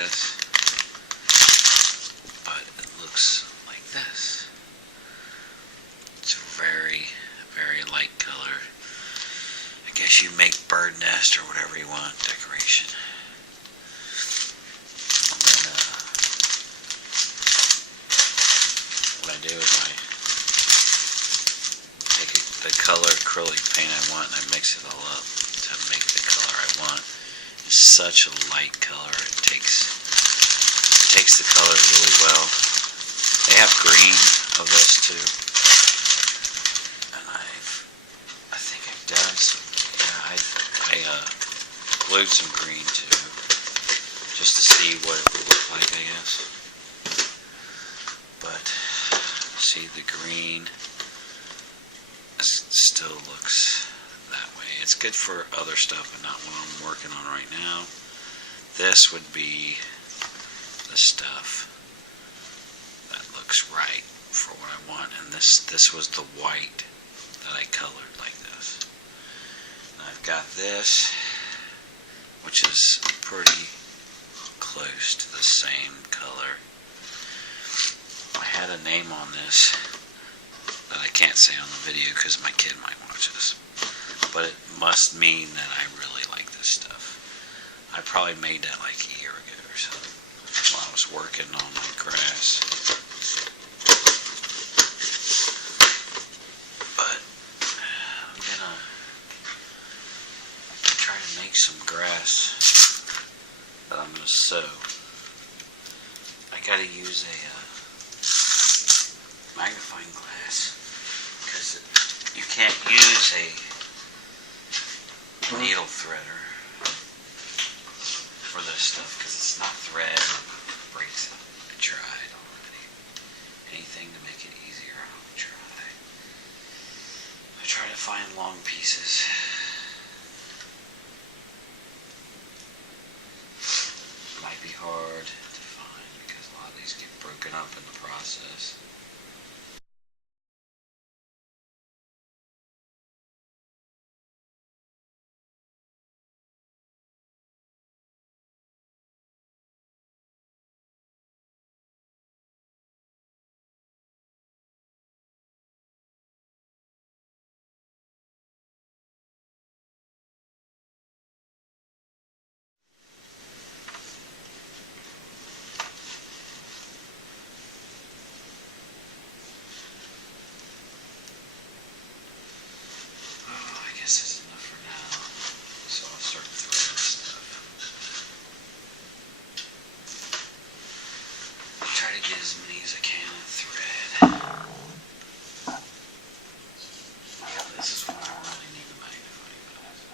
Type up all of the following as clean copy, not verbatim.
this, but it looks like this. It's a very, very light color. I guess you make bird nest or whatever you want decoration. And then what I do is I take the color acrylic paint I want and I mix it all up to make the color I want. It's such a light color. It takes the color really well. They have green of this too, and I think I've done some. Yeah, I glued some green too, just to see what it would look like, I guess. But see, the green still looks that way. It's good for other stuff, but not what I'm working on right now. This would be the stuff that looks right for what I want, and this was the white that I colored like this. And I've got this, which is pretty close to the same color. I had a name on this that I can't say on the video because my kid might watch this, but it must mean that I really like this stuff. I probably made that like a year ago or so while I was working on my grass. But I'm gonna try to make some grass that I'm gonna sow. I gotta use a magnifying glass because you can't use a needle threader for this stuff because it's not thread, it breaks up. I tried already. Anything to make it easier, I'll try. I try to find long pieces. It might be hard to find because a lot of these get broken up in the process. This is enough for now, so I'll start throwing stuff. I'll try to get as many as I can of thread. Yeah, this is when I really need the magnifying glass.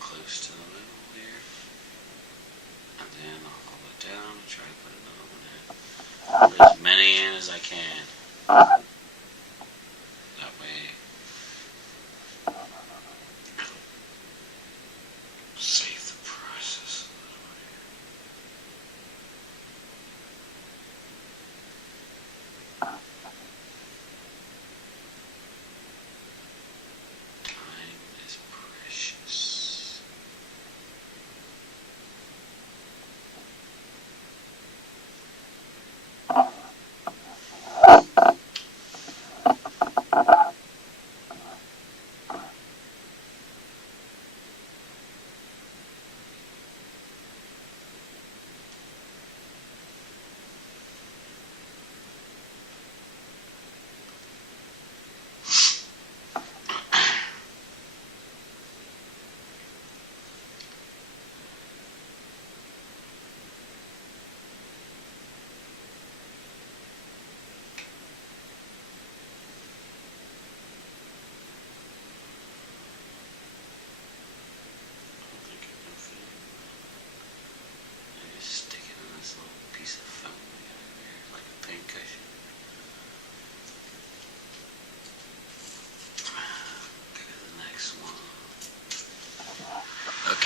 Close to the middle here, and then I'll hold it down and try to put another one in. Put as many in as I can. That way, save the process a little bit. Time is precious.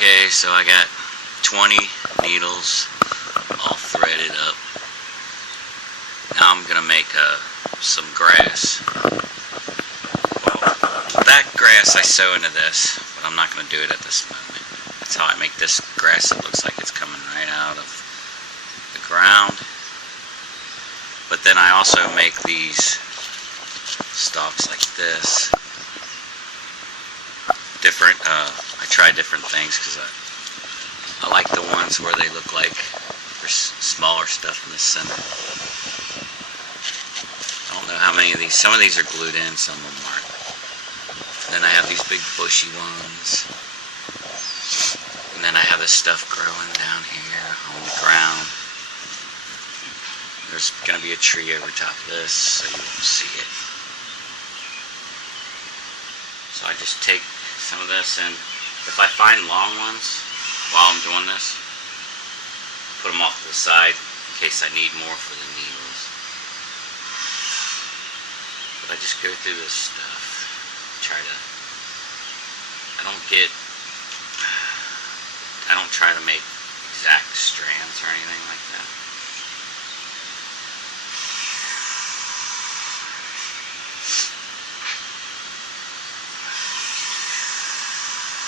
Okay, so I got 20 needles all threaded up. Now I'm gonna make some grass. Well, that grass I sew into this, but I'm not gonna do it at this moment. That's how I make this grass that looks like it's coming right out of the ground. But then I also make these stalks like this. Different, I try different things because I like the ones where they look like there's smaller stuff in the center. I don't know how many of these, some of these are glued in, some of them aren't. Then I have these big bushy ones. And then I have this stuff growing down here on the ground. There's going to be a tree over top of this, so you won't see it. So I just take some of this, and if I find long ones while I'm doing this, put them off to the side in case I need more for the needles. But I just go through this stuff, I don't try to make exact strands or anything like that.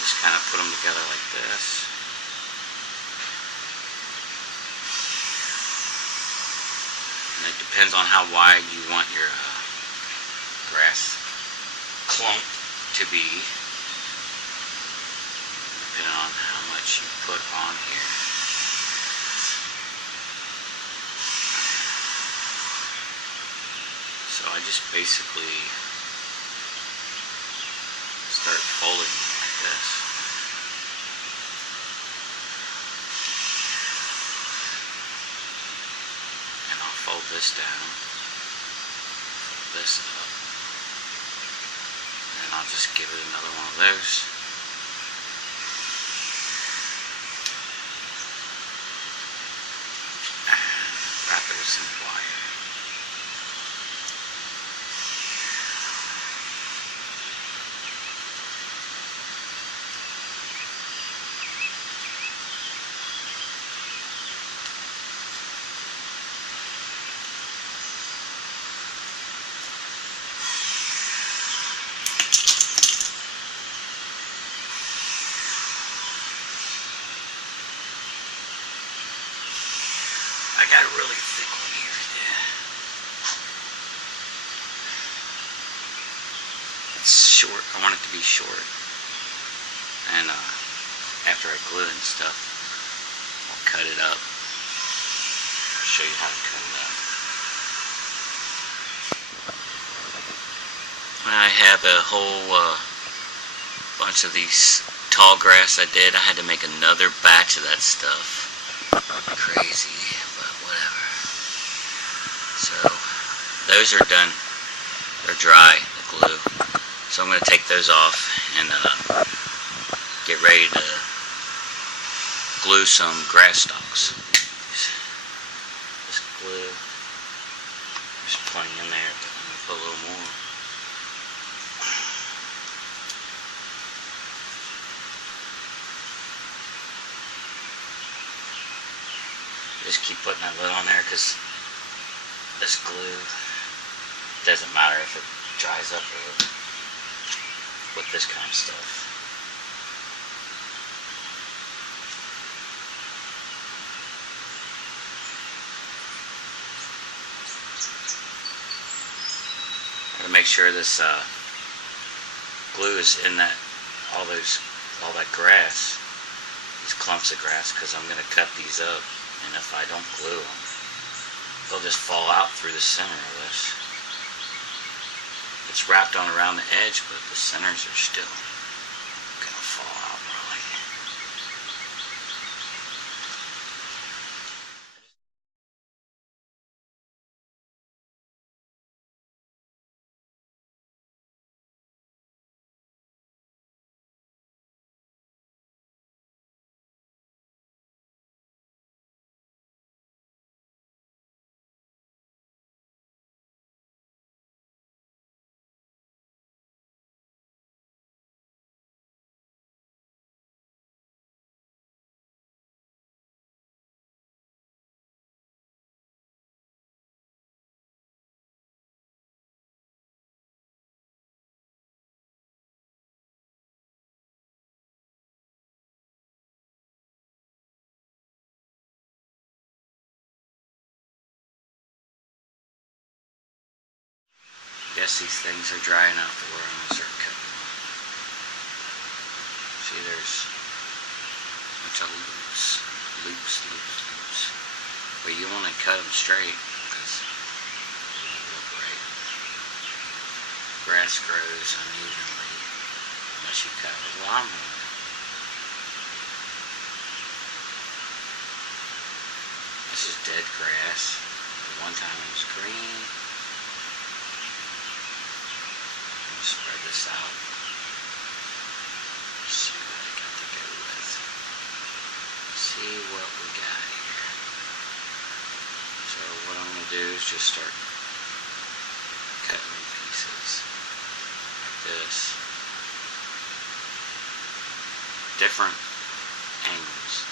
Just kind of put them together like this. And it depends on how wide you want your grass clump to be, depending on how much you put on here. So I just basically start folding like this. And I'll fold this down, fold this up, and I'll just give it another one of those. And wrap it with some wire. I got a really thick one here. It's short. I want it to be short. And after I glue it and stuff, I'll cut it up. I'll show you how to cut it up. I have a whole bunch of these tall grass I did. I had to make another batch of that stuff. Crazy, but whatever. So those are done. They're dry, the glue. So I'm going to take those off and get ready to glue some grass stalks. This glue, there's plenty in there, but I'm going to put a little more. Just keep putting that lid on there because this glue doesn't matter if it dries up or with this kind of stuff. Gotta make sure this glue is in that all that grass, these clumps of grass, because I'm gonna cut these up. And if I don't glue them, they'll just fall out through the center of this. It's wrapped on around the edge, but the centers are still gonna fall out probably. guess these things are dry enough to where I'm going to start cutting them. See, there's a bunch of loops. But you want to cut them straight because they won't look right. Grass grows unevenly unless you cut with a lawnmower. This is dead grass. At one time it was green. I'm going to spread this out. See what I got to go with. See what we got here. So what I'm going to do is just start cutting pieces like this. Different angles.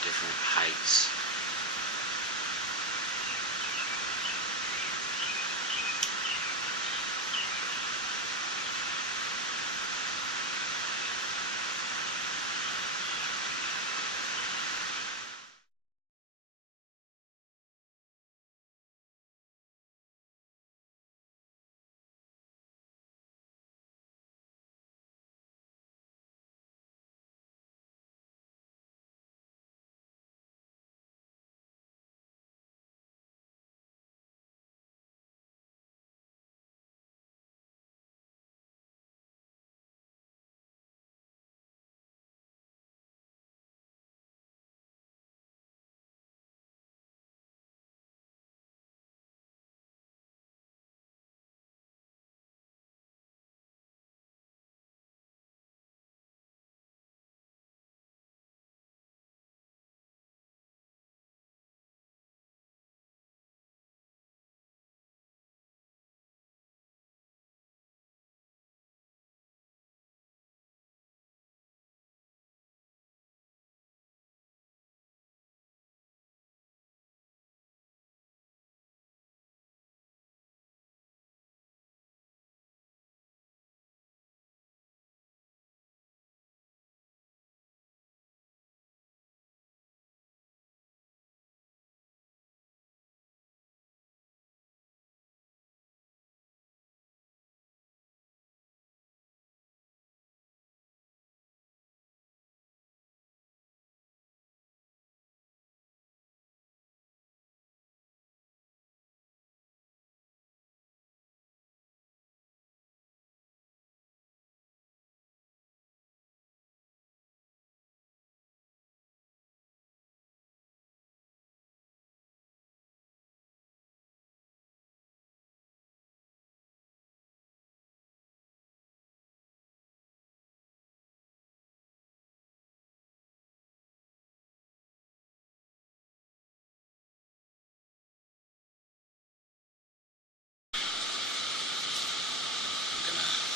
Different heights.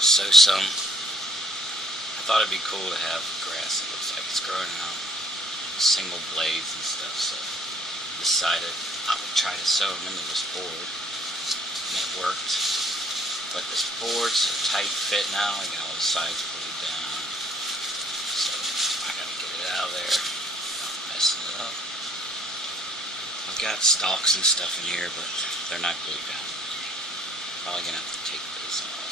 Sow some. I thought it'd be cool to have grass that looks like it's growing out single blades and stuff, so I decided I would try to sow them into this board, and it worked. But this board's a tight fit now. I got all the sides glued down, so I gotta get it out of there without messing it up. I've got stalks and stuff in here, but they're not glued down. Probably gonna have to take those off.